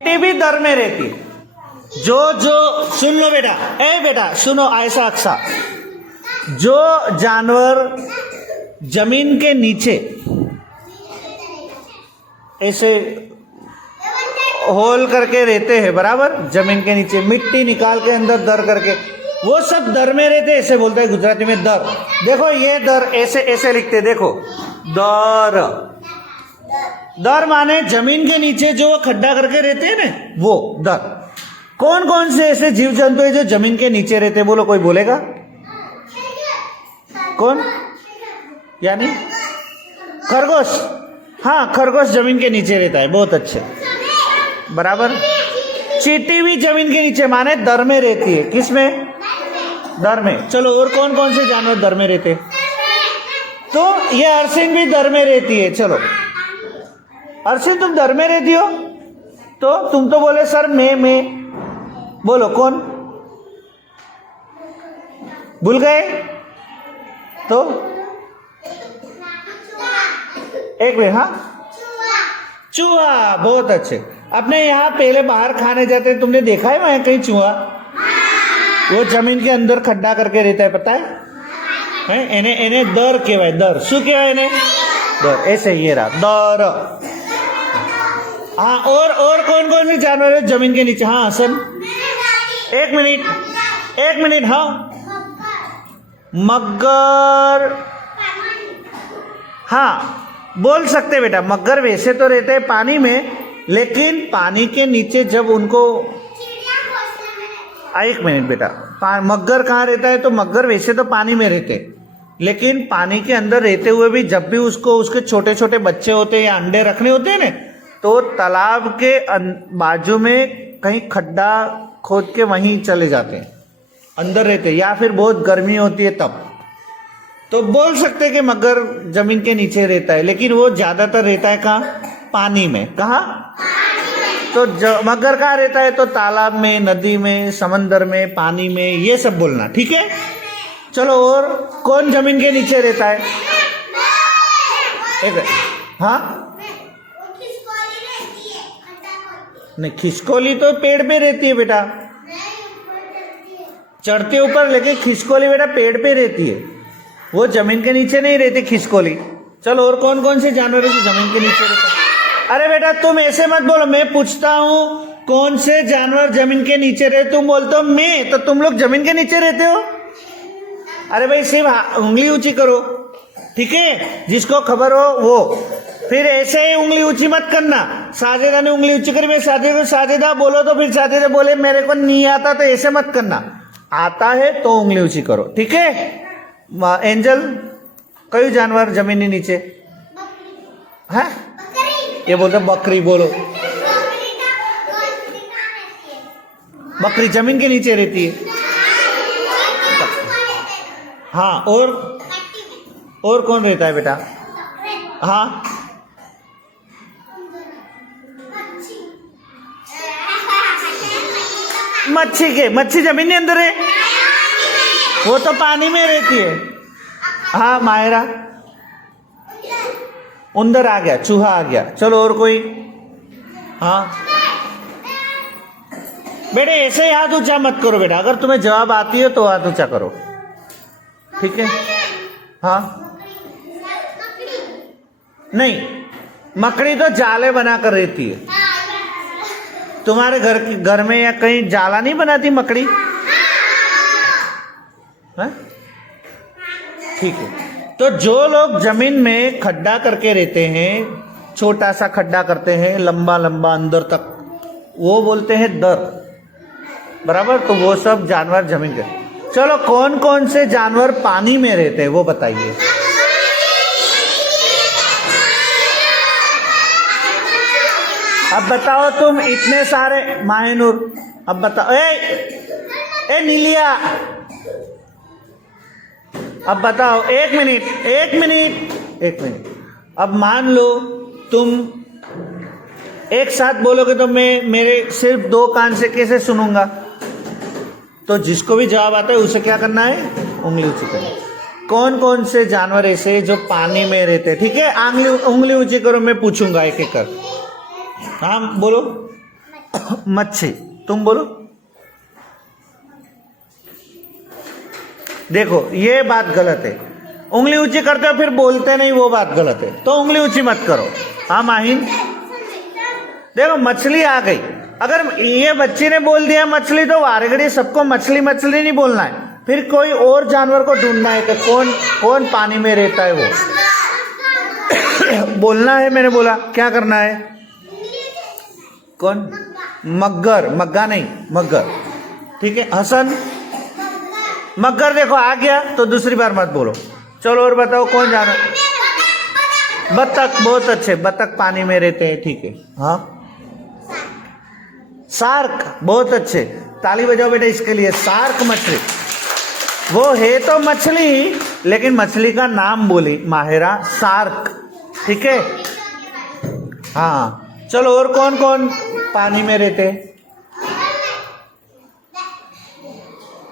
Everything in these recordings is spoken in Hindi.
भी दर में रहती है। जो सुन लो बेटा, ए बेटा सुनो, ऐसा अक्सा, जो जानवर जमीन के नीचे ऐसे होल करके रहते हैं, बराबर, जमीन के नीचे मिट्टी निकाल के अंदर दर करके, वो सब दर में रहते, ऐसे बोलते हैं गुजराती में दर। देखो ये दर ऐसे ऐसे लिखते, देखो दर, दर माने जमीन के नीचे जो खड्डा करके रहते हैं ना, वो दर। कौन कौन से ऐसे जीव जंतु है जो जमीन के नीचे रहते हैं? बोलो, कोई बोलेगा? कौन? यानी खरगोश। हाँ, खरगोश जमीन के नीचे रहता है, बहुत अच्छे, बराबर। चींटी भी जमीन के नीचे माने दर में रहती है। किस में? दर में। चलो, और कौन कौन से जानवर दर में रहते हैं? तो ये अरसिन भी दर में रहती है। चलो अरसिन, तुम दर में रहती हो, तो तुम तो बोले सर मैं, बोलो कौन? भूल गए? तो एक मिनट, हाँ, चूहा, बहुत अच्छे। अपने यहाँ पहले बाहर खाने जाते, तुमने देखा है वहां कहीं चूहा? वो जमीन के अंदर खड्डा करके रहता है, पता है? एने दर कहवाय, दर। शू कहवाय एने? दर। ऐसे ये रहा दर। हाँ, और कौन कौन से जानवर है जमीन के नीचे? हाँ हसन, एक मिनट, हाँ, मगर, हाँ बोल सकते बेटा, मगर वैसे तो रहते हैं पानी में, लेकिन पानी के नीचे जब उनको, एक मिनट बेटा, मगर कहाँ रहता है? तो मगर वैसे तो पानी में रहते, लेकिन पानी के अंदर रहते हुए भी जब भी उसको उसके छोटे छोटे बच्चे होते हैं या अंडे रखने होते हैं ना, तो तालाब के बाजू में कहीं खड्डा खोद के वहीं चले जाते हैं, अंदर रहते, या फिर बहुत गर्मी होती है तब, तो बोल सकते हैं कि मगर जमीन के नीचे रहता है, लेकिन वो ज्यादातर रहता है कहाँ? पानी में। कहाँ? तो मगर कहाँ रहता है? तो तालाब में, नदी में, समंदर में, पानी में, ये सब बोलना, ठीक है? चलो, और कौन जमीन के नीचे रहता है? एक, हाँ, नहीं, खिसकोली तो पेड़ पे रहती है बेटा, चढ़ते ऊपर, लेकिन खिसकोली बेटा पेड़ पे रहती है, वो जमीन के नीचे नहीं रहती खिसकोली। चलो, और कौन कौन से जानवर है जो जमीन के नीचे रहते हैं? अरे बेटा तुम ऐसे मत बोलो, मैं पूछता हूँ कौन से जानवर जमीन के नीचे रहते, तुम बोलते हो मैं, तो तुम लोग जमीन के नीचे रहते हो? अरे भाई सिर्फ उंगली ऊंची करो, ठीक है? जिसको खबर हो वो, फिर ऐसे ही उंगली ऊंची मत करना। साजेदा ने उंगली ऊंची करी, मैं साजेदा बोलो तो फिर साजेदा बोले मेरे को नहीं आता, तो ऐसे मत करना, आता है तो उंगली ऊंची करो, ठीक है? एंजल, कई जानवर जमीन के नीचे है? ये बोलते बकरी, बोलो बकरी जमीन के नीचे रहती है। हाँ, और कौन रहता है बेटा? हाँ, मच्छी जमीन के अंदर है, वो तो पानी में रहती है। हाँ मायरा, उंदर आ गया, चूहा आ गया। चलो, और कोई? हाँ बेटे, ऐसे हाथ ऊंचा मत करो बेटा, अगर तुम्हें जवाब आती है तो हाथ ऊंचा करो, ठीक है? हाँ, नहीं, मकड़ी तो जाले बनाकर रहती है। तुम्हारे घर में या कहीं जाला नहीं बनाती मकड़ी? है? ठीक है। तो जो लोग जमीन में खड्डा करके रहते हैं, छोटा सा खड्डा करते हैं लंबा लंबा अंदर तक, वो बोलते हैं दर, बराबर। तो वो सब जानवर जमीन के। चलो, कौन कौन से जानवर पानी में रहते हैं वो बताइए? अब बताओ तुम, इतने सारे, माहिनूर, अब बताओ, ए नीलिया, अब बताओ, एक मिनट। अब मान लो तुम एक साथ बोलोगे तो मैं मेरे सिर्फ 2 कान से कैसे सुनूंगा? तो जिसको भी जवाब आता है उसे क्या करना है? उंगली ऊंची करनी। कौन कौन से जानवर ऐसे जो पानी में रहते हैं? ठीक है, उंगली ऊंची करो, मैं पूछूंगा एक एक कर। हाँ बोलो। मच्छी, तुम बोलो। देखो ये बात गलत है, उंगली ऊंची करते हो फिर बोलते नहीं, वो बात गलत है, तो उंगली ऊंची मत करो। हाँ माहिन, देखो मछली आ गई, अगर ये बच्ची ने बोल दिया मछली तो वारगड़ी सबको मछली मछली नहीं बोलना है, फिर कोई और जानवर को ढूंढना है कि कौन कौन पानी में रहता है वो बोलना है। मैंने बोला क्या करना है, कौन, मगर, मग्गा नहीं मगर, ठीक है। हसन, मगर देखो आ गया तो दूसरी बार मत बोलो। चलो और बताओ कौन जानवर, बतख, बहुत अच्छे, बतख पानी में रहते हैं, ठीक है। हाँ, शार्क, बहुत अच्छे, ताली बजाओ बेटा इसके लिए। शार्क मछली, वो है तो मछली लेकिन मछली का नाम बोली माहिरा, शार्क, ठीक है। हाँ चलो, और कौन कौन पानी में रहते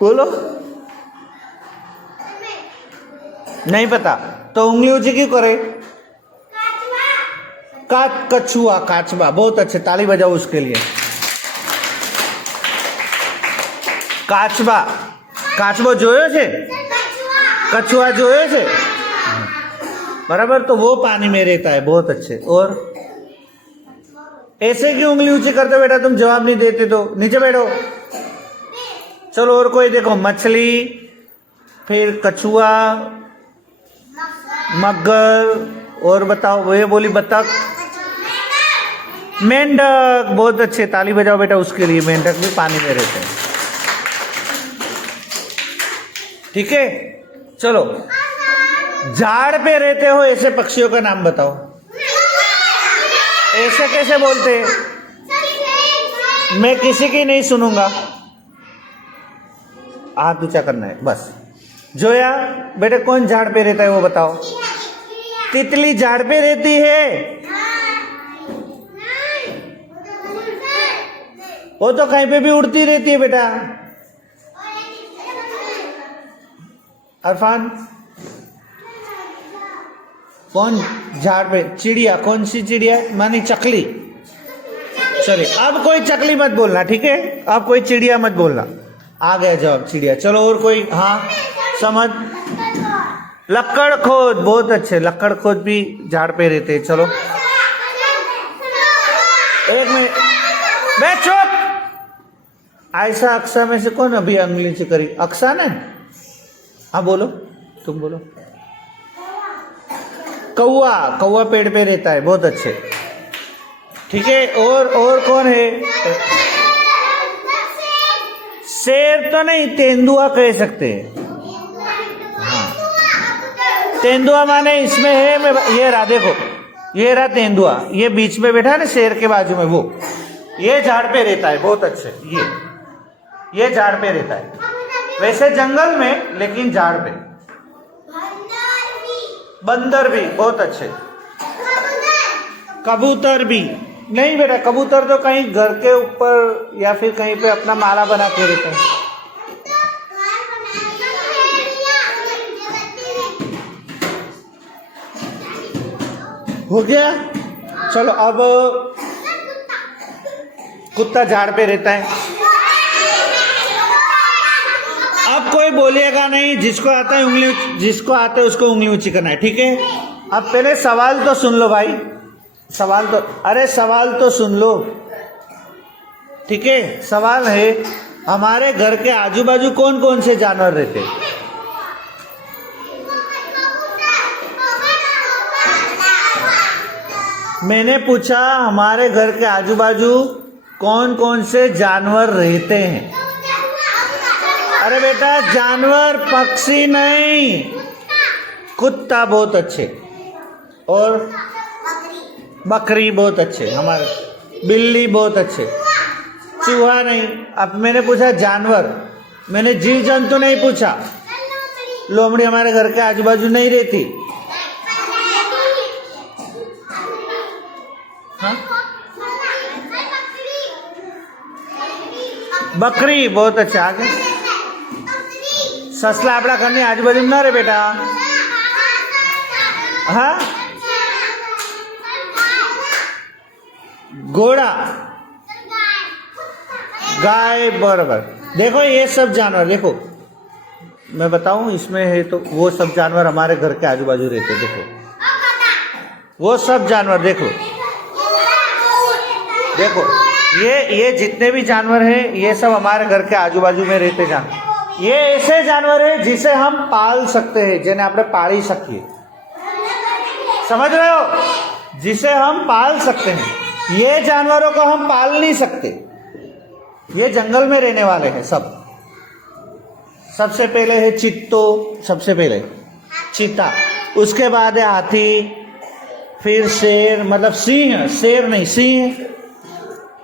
बोलो। नहीं पता तो उंगली ऊंची क्यों करे। कछुआ, काचबा, बहुत अच्छे, ताली बजाओ उसके लिए। काचबा, काचबो જોયો છે, कछुआ જોયો છે, बराबर, तो वो पानी में रहता है, बहुत अच्छे। और ऐसे क्यों उंगली ऊंची करते बेटा, तुम जवाब नहीं देते तो नीचे बैठो। चलो और कोई देखो, मछली, फिर कछुआ, मगर, और बताओ, वो ये बोली बतख, मेंढक, बहुत अच्छे, ताली बजाओ बेटा उसके लिए। मेंढक भी पानी में रहते हैं, ठीक है। चलो, झाड़ पे रहते हो ऐसे पक्षियों का नाम बताओ। ऐसे कैसे बोलते हैं, मैं किसी की नहीं सुनूंगा। हाथ ऊंचा करना है बस। जोया बेटा कौन झाड़ पे रहता है वो बताओ। तितली झाड़ पे रहती है, वो तो कहीं पे भी उड़ती रहती है बेटा। अरफान, कौन झाड़ पे, चिड़िया, कौन सी चिड़िया, मानी चकली, चलिए अब कोई चकली मत बोलना, ठीक है, अब कोई चिड़िया मत बोलना। आ गया जवाब चिड़िया। चलो और कोई, हाँ समझ, लक्कड़ खोद, बहुत अच्छे, लक्कड़ खोद भी झाड़ पे रहते हैं। चलो एक मिनट, बे चुप। आयशा अक्सा में से कौन अभी उंगली से करी, अक्सा ने। हाँ बोलो, तुम बोलो। कौआ, कौआ पेड़ पे रहता है, बहुत अच्छे, ठीक है। और कौन है, शेर तो नहीं, तेंदुआ कह सकते हैं। हाँ, तेंदुआ माने इसमें है, मैं ये रहा, देखो ये रहा तेंदुआ, ये बीच में बैठा है ना शेर के बाजू में, वो ये झाड़ पे रहता है, बहुत अच्छे, ये झाड़ पे रहता है, वैसे जंगल में लेकिन झाड़ पे। बंदर भी, बहुत अच्छे। कबूतर भी नहीं बेटा, कबूतर तो कहीं घर के ऊपर या फिर कहीं पे अपना माला बना के रहते हैं। हो गया। चलो अब कुत्ता झाड़ पे रहता है। अब कोई बोलेगा नहीं, जिसको आता है उंगली, जिसको आता है उसको उंगली ऊंची करना है, ठीक है। अब पहले सवाल तो सुन लो भाई, सवाल तो, अरे सवाल तो सुन लो, ठीक है। सवाल है, हमारे घर के आजू बाजू कौन कौन से जानवर रहते हैं। मैंने पूछा हमारे घर के आजू बाजू कौन कौन से जानवर रहते हैं। अरे बेटा जानवर, पक्षी नहीं, कुत्ता, बहुत अच्छे। और बकरी, बहुत अच्छे, हमारे बिल्ली, बहुत अच्छे। चूहा नहीं। अब मैंने पूछा जानवर, मैंने जीव जंतु नहीं पूछा। लोमड़ी हमारे घर के आजू बाजू नहीं रहती। हाँ? बकरी, बहुत अच्छा। आगे ससला आपड़ा घરની આજુબાજુ ના રે બેટા। हाँ, घोड़ा, गाय, बराबर। देखो ये सब जानवर, देखो मैं बताऊं इसमें है तो वो सब जानवर हमारे घर के आजू बाजू रहते हैं। देखो वो सब जानवर, देखो देखो ये जितने भी जानवर हैं ये सब हमारे घर के आजू बाजू में रहते जानवर। ये ऐसे जानवर है जिसे हम पाल सकते हैं, जिन्हें આપણે पाली सकिए। समझ रहे हो? जिसे हम पाल सकते हैं। ये जानवरों को हम पाल नहीं सकते, ये जंगल में रहने वाले हैं सब। सबसे पहले है चित्तो, सबसे पहले चीता, उसके बाद है हाथी, फिर शेर, मतलब सिंह, शेर नहीं सिंह,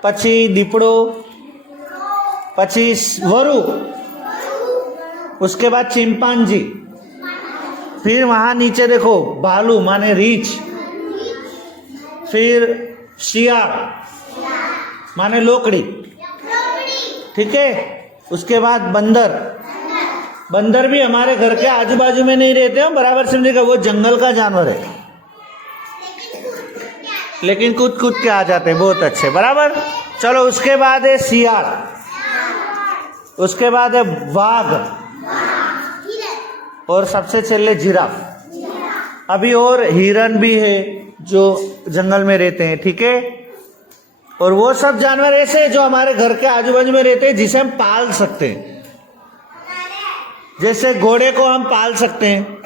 पची दीपड़ो, पची वरु, उसके बाद चिंपांजी, फिर वहां नीचे देखो भालू माने रीछ, फिर शियाल माने लोकड़ी, ठीक है। उसके बाद बंदर, बंदर भी हमारे घर के आजू बाजू में नहीं रहते हैं, बराबर समझेगा, वो जंगल का जानवर है, लेकिन कूद कूद के आ जाते हैं, बहुत अच्छे, बराबर। चलो उसके बाद है सियार, उसके बाद है वाघ, और सबसे चले जिराफ। अभी और हिरन भी है जो जंगल में रहते हैं, ठीक है। और वो सब जानवर ऐसे हैं जो हमारे घर के आजू बाजू में रहते हैं, जिसे हम पाल सकते हैं। जैसे घोड़े को हम पाल सकते हैं।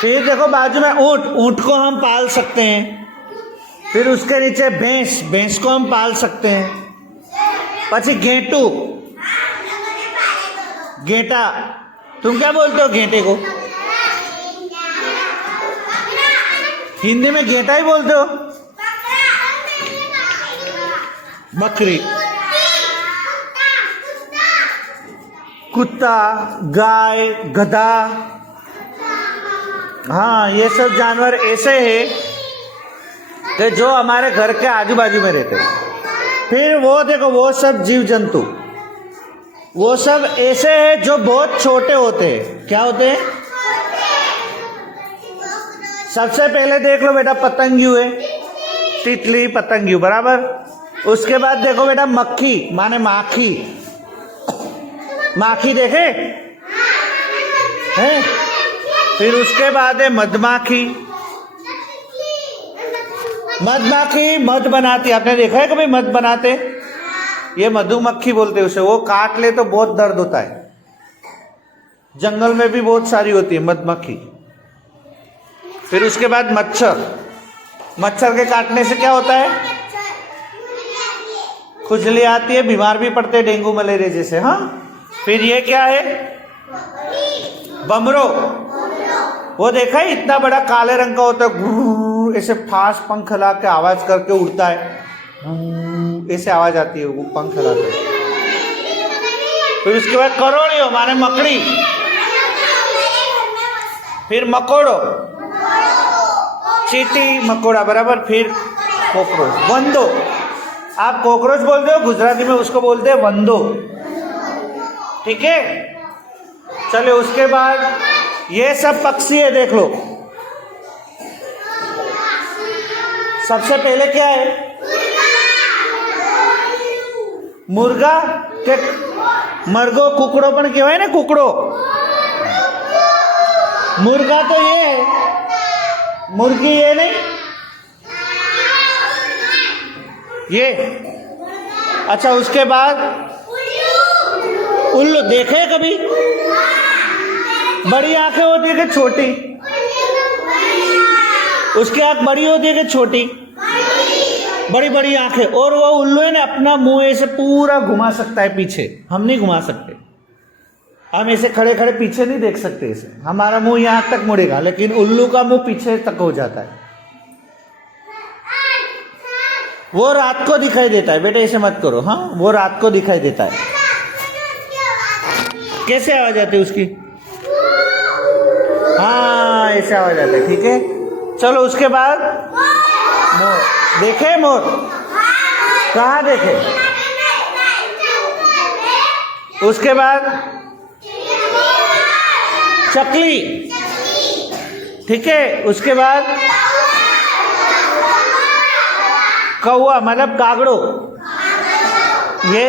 फिर देखो बाजू में ऊंट, ऊंट को हम पाल सकते हैं। फिर उसके नीचे भैंस, भैंस को हम पाल सकते हैं। पची घेटू, घेटा, तुम क्या बोलते हो घेटे को? हिंदी में घेटा ही बोलते हो। बकरी, कुत्ता, गाय, गधा, हाँ ये सब जानवर ऐसे हैं कि जो हमारे घर के आजू बाजू में रहते हैं। फिर वो देखो वो सब जीव जंतु, वो सब ऐसे हैं जो बहुत छोटे होते हैं। क्या होते हैं? सबसे पहले देख लो बेटा पतंगियो है, तितली पतंगियो, बराबर। उसके बाद देखो बेटा मक्खी माने माखी, माखी देखे हैं। फिर उसके बाद है मधमाखी, मधमाखी मध बनाती, आपने देखा है कभी मध बनाते? ये मधुमक्खी बोलते हैं उसे। वो काट ले तो बहुत दर्द होता है। जंगल में भी बहुत सारी होती है मधुमक्खी। फिर उसके बाद मच्छर, मच्छर के काटने से क्या होता है? खुजली आती है, बीमार भी पड़ते हैं डेंगू मलेरिया जैसे। हाँ, फिर ये क्या है? बमरो, वो देखा है इतना बड़ा काले रंग का होता है, ऐसे फास्ट पंख हिला के आवाज करके उड़ता है, ऐसे आवाज आती है वो पंख हिला के। फिर उसके बाद करोड़ियो माने मकड़ी, फिर मकोड़ो, चीटी मकोड़ा, बराबर। फिर कॉकरोच, वंदो, आप कॉकरोच बोलते हो, गुजराती में उसको बोलते हैं वंदो, ठीक है। चले उसके बाद ये सब पक्षी है, देख लो। सबसे पहले क्या है? मुर्गा के मरगो कुकड़ो पण कहवाय ने, कुकड़ो। मुर्गा तो ये है, मुर्गी ये नहीं, ये। अच्छा उसके बाद उल्लू, देखे कभी? बड़ी आंखें होती है कि छोटी? उसकी आंख बड़ी होती है कि छोटी? बड़ी बड़ी आंखें। और वो उल्लू है ना अपना मुंह ऐसे पूरा घुमा सकता है पीछे, हम नहीं घुमा सकते। हम ऐसे खड़े खड़े पीछे नहीं देख सकते इसे, हमारा मुंह यहां तक मुड़ेगा, लेकिन उल्लू का मुंह पीछे तक हो जाता है। वो रात को दिखाई देता है, बेटा ऐसे मत करो। हाँ, वो रात को दिखाई देता है। कैसे आवाज आती है उसकी? हाँ, ऐसे आवाज आती है, ठीक है। चलो उसके बाद मोर, देखे मोर? कहाँ देखे? उसके बाद चकली, ठीक है। उसके बाद कौवा मतलब कागड़ो, ये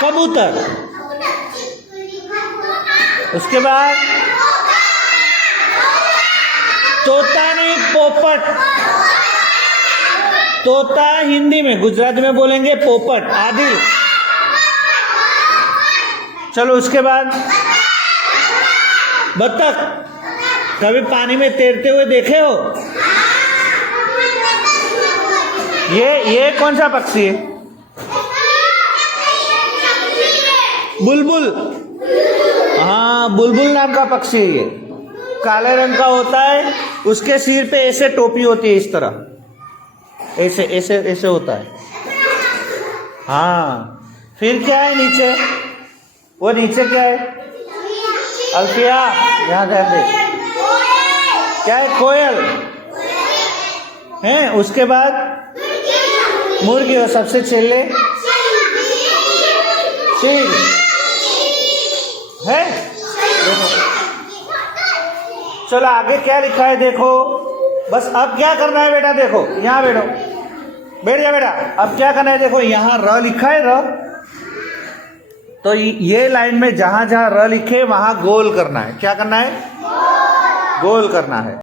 कबूतर। उसके बाद तोता नहीं, पोपट। तोता हिंदी में, गुजराती में बोलेंगे पोपट। आदिल। चलो उसके बाद बत्तख। कभी पानी में तैरते हुए देखे हो? ये कौन सा पक्षी है? बुलबुल। हाँ, बुलबुल नाम का पक्षी है ये। काले रंग का होता है, उसके सिर पे ऐसे टोपी होती है, इस तरह ऐसे ऐसे ऐसे होता है। हाँ, फिर क्या है नीचे? वो नीचे क्या है? अल्फिया, यहाँ ध्यान दे। क्या है? कोयल है। उसके बाद मुर्गी, और सबसे चेले चील है। देखो, चलो आगे क्या लिखा है देखो। बस अब क्या करना है बेटा, देखो यहाँ बैठो, बैठ जा बेटा। अब क्या करना है देखो, यहाँ र लिखा है, र। तो ये लाइन में जहां जहां र लिखे वहां गोल करना है। क्या करना है? गोल करना है।